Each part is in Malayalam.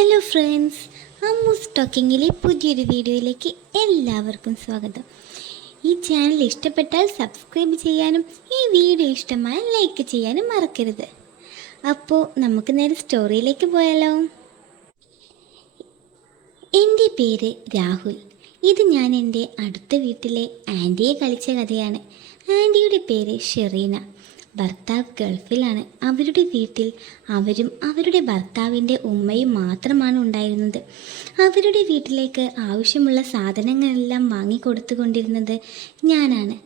ഹലോ ഫ്രണ്ട്സ് അമ്മൂസ് ടോക്കിങ്ങിലെ പുതിയൊരു വീഡിയോയിലേക്ക് എല്ലാവർക്കും സ്വാഗതം. ഈ ചാനൽ ഇഷ്ടപ്പെട്ടാൽ സബ്സ്ക്രൈബ് ചെയ്യാനും ഈ വീഡിയോ ഇഷ്ടമായാൽ ലൈക്ക് ചെയ്യാനും മറക്കരുത്. അപ്പോൾ നമുക്ക് നേരെ സ്റ്റോറിയിലേക്ക് പോയാലോ? എന്റെ പേര് രാഹുൽ. ഇത് ഞാൻ എന്റെ അടുത്ത വീട്ടിലെ ആന്റിയെ കളിച്ച കഥയാണ്. ആന്റിയുടെ പേര് ഷെറീന. ഭർത്താവ് ഗൾഫിലാണ്. അവരുടെ വീട്ടിൽ അവരും അവരുടെ ഭർത്താവിന്റെ ഉമ്മയും മാത്രമാണ് ഉണ്ടായിരുന്നത്. അവരുടെ വീട്ടിലേക്ക് ആവശ്യമുള്ള സാധനങ്ങളെല്ലാം വാങ്ങിക്കൊടുത്തുകൊണ്ടിരുന്നത് ഞാനാണ്.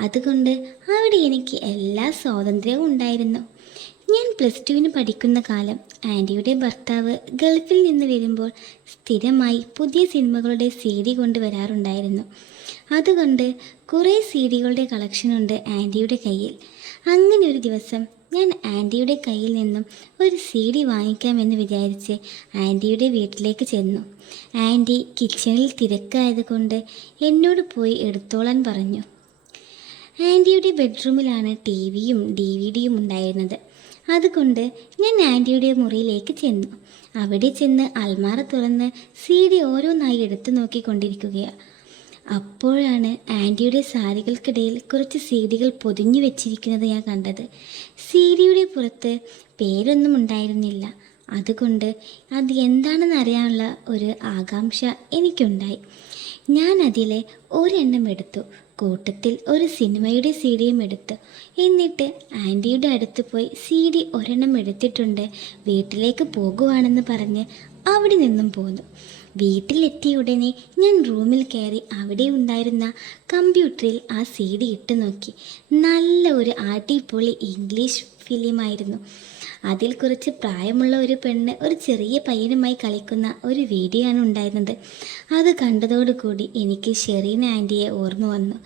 അതുകൊണ്ട് അവിടെ എനിക്ക് എല്ലാ സ്വാതന്ത്ര്യവും ഉണ്ടായിരുന്നു. ഞാൻ പ്ലസ് ടുവിന് പഠിക്കുന്ന കാലം ആന്റിയുടെ ഭർത്താവ് ഗൾഫിൽ നിന്ന് വരുമ്പോൾ സ്ഥിരമായി പുതിയ സിനിമകളുടെ സി ഡി കൊണ്ടുവരാറുണ്ടായിരുന്നു. അതുകൊണ്ട് കുറേ സി ഡികളുടെ കളക്ഷനുണ്ട് ആന്റിയുടെ കയ്യിൽ. അങ്ങനെ ഒരു ദിവസം ഞാൻ ആന്റിയുടെ കയ്യിൽ നിന്നും ഒരു സി ഡി വാങ്ങിക്കാമെന്ന് വിചാരിച്ച് ആന്റിയുടെ വീട്ടിലേക്ക് ചെന്നു. ആന്റി കിച്ചണിൽ തിരക്കായതുകൊണ്ട് എന്നോട് പോയി എടുത്തോളാൻ പറഞ്ഞു. ആന്റിയുടെ ബെഡ്റൂമിലാണ് ടി വിയും ഡി വി ഡിയും ഉണ്ടായിരുന്നത്. അതുകൊണ്ട് ഞാൻ ആന്റിയുടെ മുറിയിലേക്ക് ചെന്നു. അവിടെ ചെന്ന് അൽമാറ തുറന്ന് സി ഡി ഓരോന്നായി എടുത്തു നോക്കിക്കൊണ്ടിരിക്കുകയാണ് അപ്പോഴാണ് ആന്റിയുടെ സാരികൾക്കിടയിൽ കുറച്ച് സി ഡികൾ പൊതിഞ്ഞു വെച്ചിരിക്കുന്നത് ഞാൻ കണ്ടത്. സി ഡിയുടെ പുറത്ത് പേരൊന്നും ഉണ്ടായിരുന്നില്ല. അതുകൊണ്ട് അത് എന്താണെന്ന് അറിയാനുള്ള ഒരു ആകാംക്ഷ എനിക്കുണ്ടായി. ഞാൻ അതിലെ ഒരെണ്ണം എടുത്തു. കൂട്ടത്തിൽ ഒരു സിനിമയുടെ സി ഡിയും എടുത്തു. എന്നിട്ട് ആന്റിയുടെ അടുത്ത് പോയി സി ഡി ഒരെണ്ണം എടുത്തിട്ടുണ്ട്. വീട്ടിലേക്ക് പോകുവാണെന്ന് പറഞ്ഞ് അവിടെ നിന്നും പോന്നു. വീട്ടിലെത്തിയ ഉടനെ ഞാൻ റൂമിൽ കയറി അവിടെ ഉണ്ടായിരുന്ന കമ്പ്യൂട്ടറിൽ ആ സി ഡി ഇട്ട് നോക്കി. നല്ല ഒരു അടിപൊളി ഇംഗ്ലീഷ് ഫിലിമായിരുന്നു. അതിൽ കുറച്ച് പ്രായമുള്ള ഒരു പെണ്ണ് ഒരു ചെറിയ പയ്യനുമായി കളിക്കുന്ന ഒരു വീഡിയോ ആണ് ഉണ്ടായിരുന്നത്. അത് കണ്ടതോടുകൂടി എനിക്ക് ഷെറീന ആന്റിയെ ഓർമ്മ വന്നു.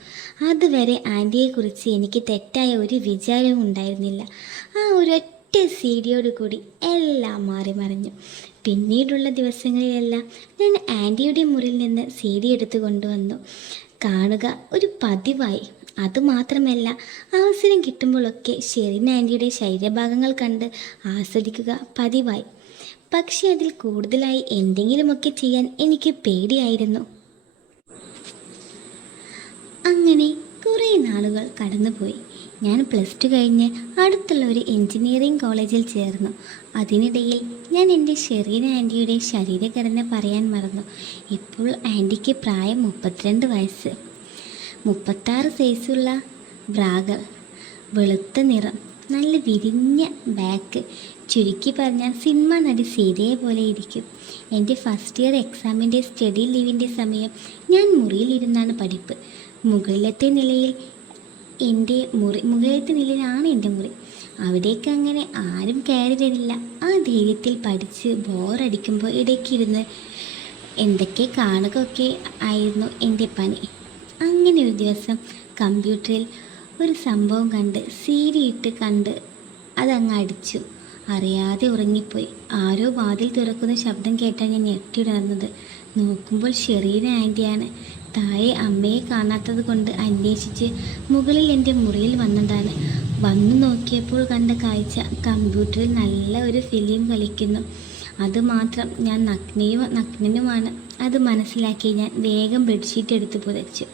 അതുവരെ ആന്റിയെക്കുറിച്ച് എനിക്ക് തെറ്റായ ഒരു വിചാരവും ഉണ്ടായിരുന്നില്ല. ആ ഒരൊറ്റ സീഡിയോട് കൂടി എല്ലാം മാറി മറിഞ്ഞു പിന്നീടുള്ള ദിവസങ്ങളിലെല്ലാം ഞാൻ ആന്റിയുടെ മുറിയിൽ നിന്ന് സി ഡി എടുത്തു കൊണ്ടുവന്നു. കാണുക ഒരു പതിവായി. അതുമാത്രമല്ല അവസരം കിട്ടുമ്പോഴൊക്കെ ഷെറിൻ ആന്റിയുടെ ശരീരഭാഗങ്ങൾ കണ്ട് ആസ്വദിക്കുക പതിവായി. പക്ഷെ അതിൽ കൂടുതലായി എന്തെങ്കിലുമൊക്കെ ചെയ്യാൻ എനിക്ക് പേടിയായിരുന്നു. അങ്ങനെ കുറേ നാളുകൾ കടന്നുപോയി. ഞാൻ പ്ലസ് ടു കഴിഞ്ഞ് അടുത്തുള്ള ഒരു എഞ്ചിനീയറിംഗ് കോളേജിൽ ചേർന്നു. അതിനിടയിൽ ഞാൻ എന്റെ ഷെറീന ആന്റിയുടെ ശരീരഘടന പറയാൻ മറന്നു. ഇപ്പോൾ ആന്റിക്ക് പ്രായം മുപ്പത്തിരണ്ട് വയസ്സ്. മുപ്പത്താറ് സൈസുള്ള ബ്രാകൾ വെളുത്ത നിറം നല്ല വിരിഞ്ഞ ബാക്ക് ചുരുക്കി പറഞ്ഞാൽ സിനിമ നടി സീതയെ പോലെ ഇരിക്കും. എന്റെ ഫസ്റ്റ് ഇയർ എക്സാമിന്റെ സ്റ്റഡി ലീവിന്റെ സമയം ഞാൻ മുറിയിലിരുന്നാണ് പഠിപ്പ്. മുകളിലത്തെ നിലയിൽ എന്റെ മുറി മുകളിലത്തെ നിലയിലാണ് എന്റെ മുറി. അവിടേക്ക് അങ്ങനെ ആരും കയറി വരില്ല ആ ധൈര്യത്തിൽ പഠിച്ച് ബോറടിക്കുമ്പോൾ ഇടയ്ക്കിരുന്ന് എന്തൊക്കെ കാണുകയൊക്കെ ആയിരുന്നു എന്റെ പനി അങ്ങനെ ഒരു ദിവസം കമ്പ്യൂട്ടറിൽ ഒരു സംഭവം കണ്ട് സീരി ഇട്ട് കണ്ട് അതങ്ങ് അടിച്ചു. അറിയാതെ ഉറങ്ങിപ്പോയി. ആരോ വാതിൽ തുറക്കുന്ന ശബ്ദം കേട്ടാണ് ഞാൻ ഞെട്ടിയുണർന്നത്. നോക്കുമ്പോൾ ഷെറീന ആന്റിയാണ് താഴെ അമ്മയെ കാണാത്തത് കൊണ്ട് അന്വേഷിച്ച് മുകളിൽ എന്റെ മുറിയിൽ വന്നതാണ്. വന്നു നോക്കിയപ്പോൾ കണ്ട കാഴ്ച കമ്പ്യൂട്ടറിൽ നല്ല ഒരു ഫിലിം കളിക്കുന്നു. അതുമാത്രം ഞാൻ നഗ്നയും നഗ്നനുമാണ്. അത് മനസ്സിലാക്കി ഞാൻ വേഗം ബെഡ്ഷീറ്റ് എടുത്ത് പുതച്ചു.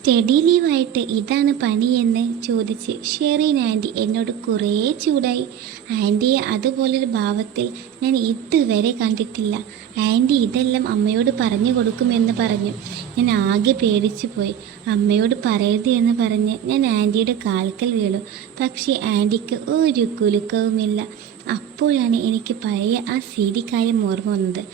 സ്റ്റഡി ലീവായിട്ട് ഇതാണ് പണിയെന്ന് ചോദിച്ച് ഷെറീൻ ആന്റി എന്നോട് കുറേ ചൂടായി. ആന്റിയെ അതുപോലൊരു ഭാവത്തിൽ ഞാൻ ഇതുവരെ കണ്ടിട്ടില്ല. ആന്റി ഇതെല്ലാം അമ്മയോട് പറഞ്ഞു കൊടുക്കുമെന്ന് പറഞ്ഞു. ഞാൻ ആകെ പേടിച്ചു പോയി. അമ്മയോട് പറയരുത് എന്ന് പറഞ്ഞ് ഞാൻ ആന്റിയുടെ കാൽക്കൽ വീണു. പക്ഷേ ആന്റിക്ക് ഒരു കുലുക്കവുമില്ല. അപ്പോഴാണ് എനിക്ക് പഴയ ആ സി ഡി കാര്യം ഓർമ്മ വന്നത്.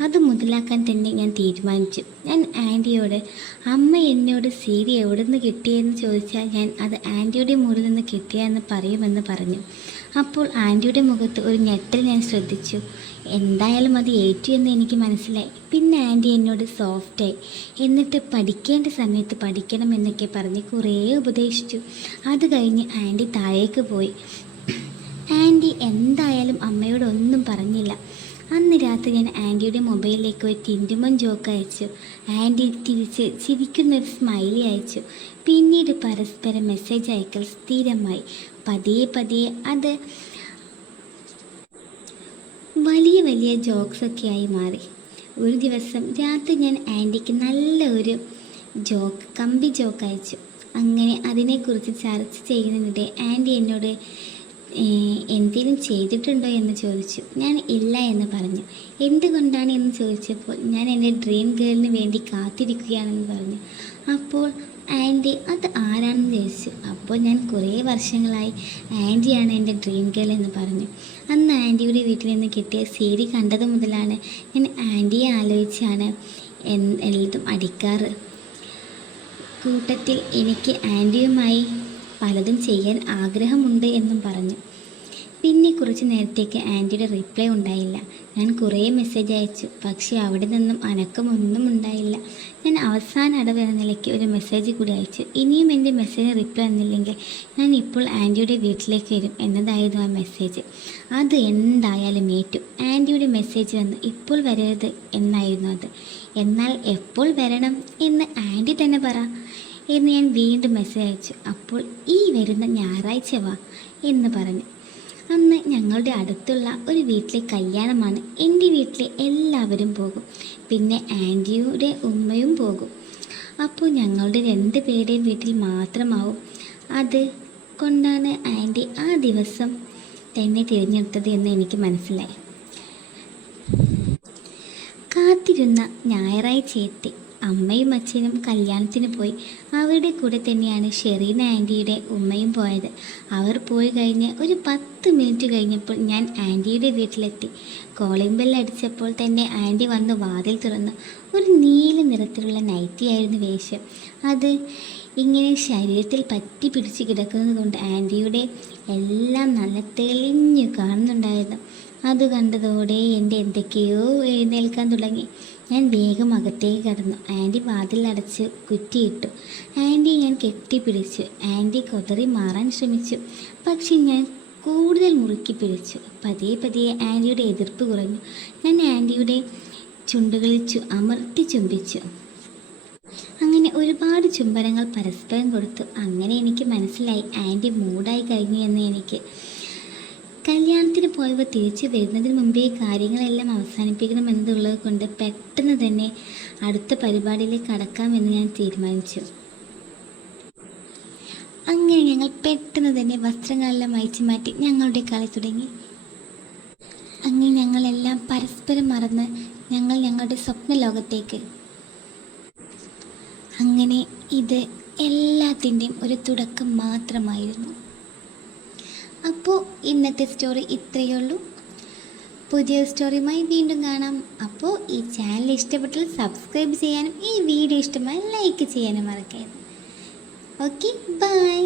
അത് മുതലാക്കാൻ തന്നെ ഞാൻ തീരുമാനിച്ചു. ഞാൻ ആന്റിയോട് അമ്മ എന്നോട് സി ഡി എവിടെ നിന്ന് കിട്ടിയെന്ന് ചോദിച്ചാൽ ഞാൻ അത് ആന്റിയുടെ മുറിയിൽ നിന്ന് കിട്ടിയെന്ന് പറയുമെന്ന് പറഞ്ഞു. അപ്പോൾ ആന്റിയുടെ മുഖത്ത് ഒരു ഞെട്ടൽ ഞാൻ ശ്രദ്ധിച്ചു. എന്തായാലും അത് ഏറ്റു എന്ന് എനിക്ക് മനസ്സിലായി. പിന്നെ ആന്റി എന്നോട് സോഫ്റ്റായി എന്നിട്ട് പഠിക്കേണ്ട സമയത്ത് പഠിക്കണം എന്നൊക്കെ പറഞ്ഞ് കുറേ ഉപദേശിച്ചു. അത് കഴിഞ്ഞ് ആന്റി താഴേക്ക് പോയി. എന്തായാലും അമ്മയോടൊന്നും പറഞ്ഞില്ല. അന്ന് രാത്രി ഞാൻ ആന്റിയുടെ മൊബൈലിലേക്ക് ഒരു ടിന്റുമൻ ജോക്ക് അയച്ചു. ആന്റി തിരിച്ച് ചിരിക്കുന്നൊരു സ്മൈലി അയച്ചു. പിന്നീട് പരസ്പരം മെസ്സേജ് അയക്കൽ സ്ഥിരമായി. പതിയെ പതിയെ അത് വലിയ ജോക്സൊക്കെ ആയി മാറി. ഒരു ദിവസം രാത്രി ഞാൻ ആന്റിക്ക് നല്ല ഒരു ജോക്ക് കമ്പി ജോക്ക് അയച്ചു. അങ്ങനെ അതിനെക്കുറിച്ച് ചർച്ച ചെയ്യുന്നതിനിടെ ആന്റി എന്നോട് എന്തെങ്കിലും ചെയ്തിട്ടുണ്ടോ എന്ന് ചോദിച്ചു. ഞാൻ ഇല്ല എന്ന് പറഞ്ഞു. എന്തുകൊണ്ടാണ് എന്ന് ചോദിച്ചപ്പോൾ ഞാൻ എന്റെ ഡ്രീം ഗേളിന് വേണ്ടി കാത്തിരിക്കുകയാണെന്ന് പറഞ്ഞു. അപ്പോൾ ആന്റി അത് ആരാണെന്ന് ചോദിച്ചു. അപ്പോൾ ഞാൻ കുറേ വർഷങ്ങളായി ആന്റിയാണ് എന്റെ ഡ്രീം ഗേൾ എന്ന് പറഞ്ഞു. അന്ന് ആന്റിയുടെ വീട്ടിൽ നിന്ന് കിട്ടിയ സീരി കണ്ടത് മുതലാണ് ഞാൻ ആന്റിയെ ആലോചിച്ചാണ് എല്ലതും അടിക്കാറ്. കൂട്ടത്തിൽ എനിക്ക് ആന്റിയുമായി പലതും ചെയ്യാൻ ആഗ്രഹമുണ്ട് എന്നും പറഞ്ഞു. പിന്നെ കുറച്ച് നേരത്തേക്ക് ആന്റിയുടെ റിപ്ലൈ ഉണ്ടായില്ല. ഞാൻ കുറേ മെസ്സേജ് അയച്ചു. പക്ഷേ അവിടെ നിന്നും അനക്കമൊന്നും ഉണ്ടായില്ല. ഞാൻ അവസാന അടവ് എന്ന നിലയ്ക്ക് ഒരു മെസ്സേജ് കൂടി അയച്ചു. ഇനിയും എന്റെ മെസ്സേജിന് റിപ്ലൈ വന്നില്ലെങ്കിൽ ഞാൻ ഇപ്പോൾ ആന്റിയുടെ വീട്ടിലേക്ക് വരും എന്നതായിരുന്നു ആ മെസ്സേജ് അത് എന്തായാലും ഏറ്റു. ആന്റിയുടെ മെസ്സേജ് വന്ന്. ഇപ്പോൾ വരരുത് എന്നായിരുന്നു അത്. എന്നാൽ എപ്പോൾ വരണം എന്ന് ആന്റി തന്നെ പറ. എന്ന് ഞാൻ വീണ്ടും മെസ്സേജ് അയച്ചു. അപ്പോൾ ഈ വരുന്ന ഞായറാഴ്ച വാ എന്ന് പറഞ്ഞു. അന്ന് ഞങ്ങളുടെ അടുത്തുള്ള ഒരു വീട്ടിലെ കല്യാണമാണ് എന്റെ വീട്ടിലെ എല്ലാവരും പോകും. പിന്നെ ആന്റിയുടെ ഉമ്മയും പോകും. അപ്പോൾ ഞങ്ങളുടെ രണ്ട് പേരുടെയും വീട്ടിൽ മാത്രമാവും. അത് കൊണ്ടാണ് ആന്റി ആ ദിവസം തന്നെ തിരഞ്ഞെടുത്തത് എന്ന് എനിക്ക് മനസ്സിലായി. കാത്തിരുന്ന ഞായറാഴ്ച എത്തി. അമ്മയും അച്ഛനും കല്യാണത്തിന് പോയി. അവരുടെ കൂടെ തന്നെയാണ് ഷെറീന ആന്റിയുടെ ഉമ്മയും പോയത്. അവർ പോയി കഴിഞ്ഞ് ഒരു പത്ത് മിനിറ്റ് കഴിഞ്ഞപ്പോൾ ഞാൻ ആന്റിയുടെ വീട്ടിലെത്തി. കോളിംഗ് ബെൽ അടിച്ചപ്പോൾ തന്നെ ആന്റി വന്ന് വാതിൽ തുറന്നു. ഒരു നീല നിറത്തിലുള്ള നൈറ്റിയായിരുന്നു വേഷം. അത് ഇങ്ങനെ ശരീരത്തിൽ പറ്റി പിടിച്ച് കിടക്കുന്നത് കൊണ്ട് ആന്റിയുടെ എല്ലാം നല്ല തെളിഞ്ഞു കാണുന്നുണ്ടായിരുന്നു. അത് കണ്ടതോടെ എന്റെ എന്തൊക്കെയോ എഴുന്നേൽക്കാൻ തുടങ്ങി. ഞാൻ വേഗം അകത്തേക്ക് കടന്നു. ആന്റി വാതിലടച്ച് കുറ്റിയിട്ടു. ആന്റി ഞാൻ കെട്ടിപ്പിടിച്ചു ആന്റി കൊതറി മാറാൻ ശ്രമിച്ചു. പക്ഷെ ഞാൻ കൂടുതൽ മുറുക്കി പിടിച്ചു. പതിയെ പതിയെ ആന്റിയുടെ എതിർപ്പ് കുറഞ്ഞു. ഞാൻ ആന്റിയുടെ ചുണ്ടുകളിൽ ചു അമർത്തി ചുംബിച്ചു. അങ്ങനെ ഒരുപാട് ചുംബനങ്ങൾ പരസ്പരം കൊടുത്തു. അങ്ങനെ എനിക്ക് മനസ്സിലായി. ആന്റി മൂഡായി കഴിഞ്ഞു എന്ന് എനിക്ക് കല്യാണത്തിന് പോയവർ തിരിച്ചു വരുന്നതിന് മുമ്പേ കാര്യങ്ങളെല്ലാം അവസാനിപ്പിക്കണം എന്നതുള്ളത് കൊണ്ട് പെട്ടെന്ന് തന്നെ അടുത്ത പരിപാടിയിലേക്ക് കടക്കാമെന്ന് ഞാൻ തീരുമാനിച്ചു. അങ്ങനെ ഞങ്ങൾ പെട്ടെന്ന് തന്നെ വസ്ത്രങ്ങളെല്ലാം അയച്ചു മാറ്റി ഞങ്ങളുടെ കളി തുടങ്ങി. അങ്ങനെ ഞങ്ങളെല്ലാം പരസ്പരം മറന്ന് ഞങ്ങൾ ഞങ്ങളുടെ സ്വപ്ന ലോകത്തേക്ക് അങ്ങനെ ഇത് എല്ലാത്തിന്റെയും ഒരു തുടക്കം മാത്രമായിരുന്നു. അപ്പോൾ ഇന്നത്തെ സ്റ്റോറി ഇത്രയേ ഉള്ളൂ. പുതിയ സ്റ്റോറിയുമായി വീണ്ടും കാണാം. അപ്പോൾ ഈ ചാനൽ ഇഷ്ടപ്പെട്ടാൽ സബ്സ്ക്രൈബ് ചെയ്യാനും ഈ വീഡിയോ ഇഷ്ടമായി ലൈക്ക് ചെയ്യാനും മറക്കരുത്. Okay bye